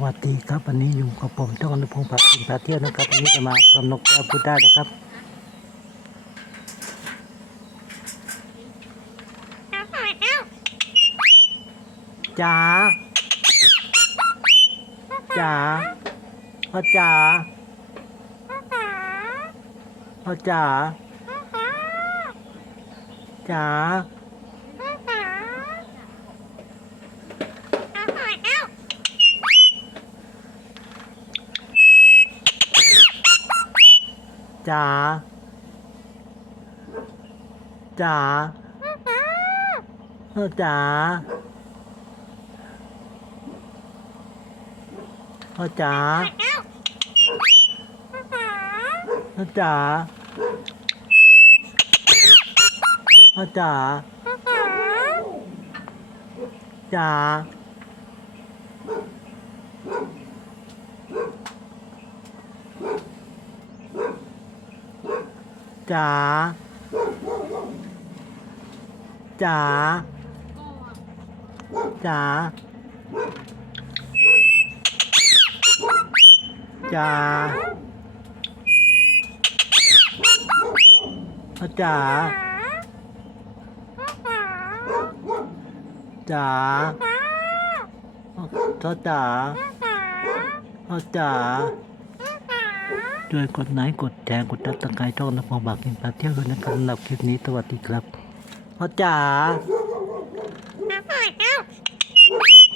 วัสดีครับวันนี้อยู่กับผมช่องอนุพงศ์ผักกินพาเที่ยวนะครับวันนี้จะมาทำนกแก้วพูดได้นะครับ จ๋า จ๋าพ่อจ๋าพ่อจ๋าจ๋า จ๋าจ๋าพ่อจ๋าพ่อจ๋าพ่อจ๋าพ่อจ๋าจ๋า จ๋าจ๋าจ๋าจ๋าพ่อจ๋าจ๋าพ่อจ๋าพ่อจ๋า ช่วยกดไลค์กดแชร์กดติดตามช่องนักมอบากกินปลาเที่ยวด้วยนะครับสำหรับคลิปนี้สวัสดีครับพ่อจ๋า เอายา